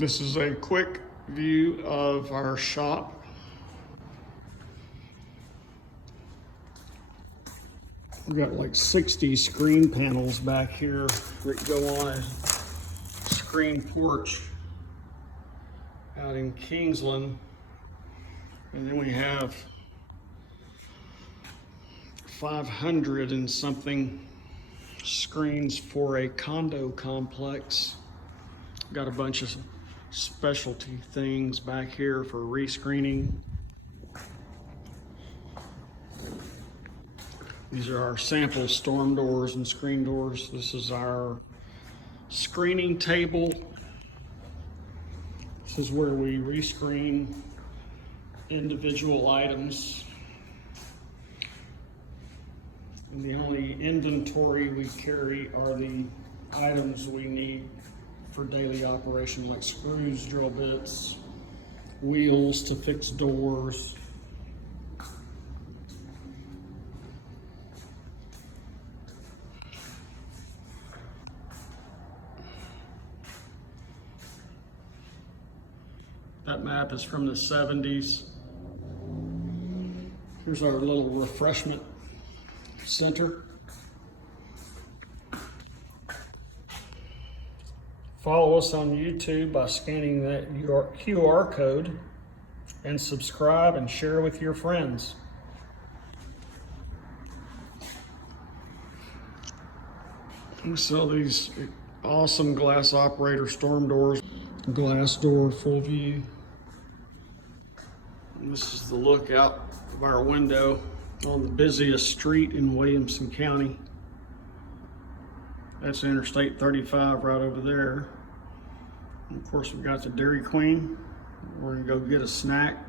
This is a quick view of our shop. We've got like 60 screen panels back here that go on a screen porch out in Kingsland. And then we have 500 and something screens for a condo complex. Got a bunch of specialty things back here for rescreening. These are our sample storm doors and screen doors. This is our screening table. This is where we rescreen individual items. And the only inventory we carry are the items we need for daily operation, like screws, drill bits, wheels to fix doors. That map is from the 70s. Here's our little refreshment center. Follow us on YouTube by scanning that QR code and subscribe and share with your friends. We sell these awesome glass operator storm doors, glass door full view. And this is the look out of our window on the busiest street in Williamson County. That's Interstate 35 right over there. And of course, we've got the Dairy Queen. We're gonna go get a snack.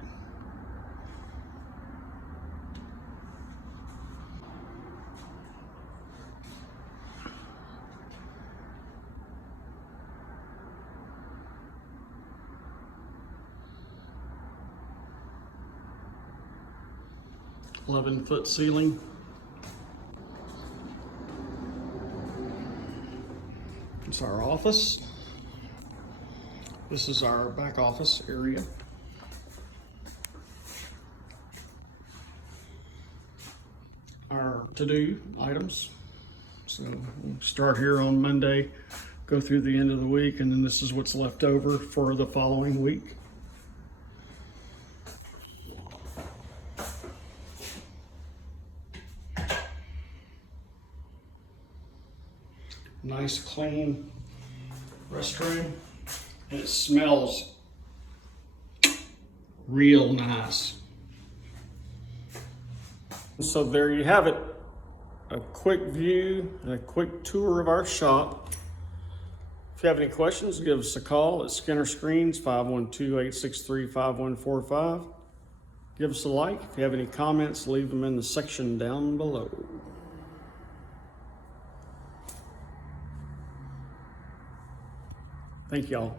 "11-foot ceiling. It's our office. This is our back office area. Our to-do items. So we'll start here on Monday, go through the end of the week, and then this is what's left over for the following week. Nice clean restroom, and it smells real nice. So there you have it, a quick view and a quick tour of our shop. If you have any questions, give us a call at Skinner Screens, 512-863-5145. Give us a like. If you have any comments, leave them in the section down below. Thank y'all.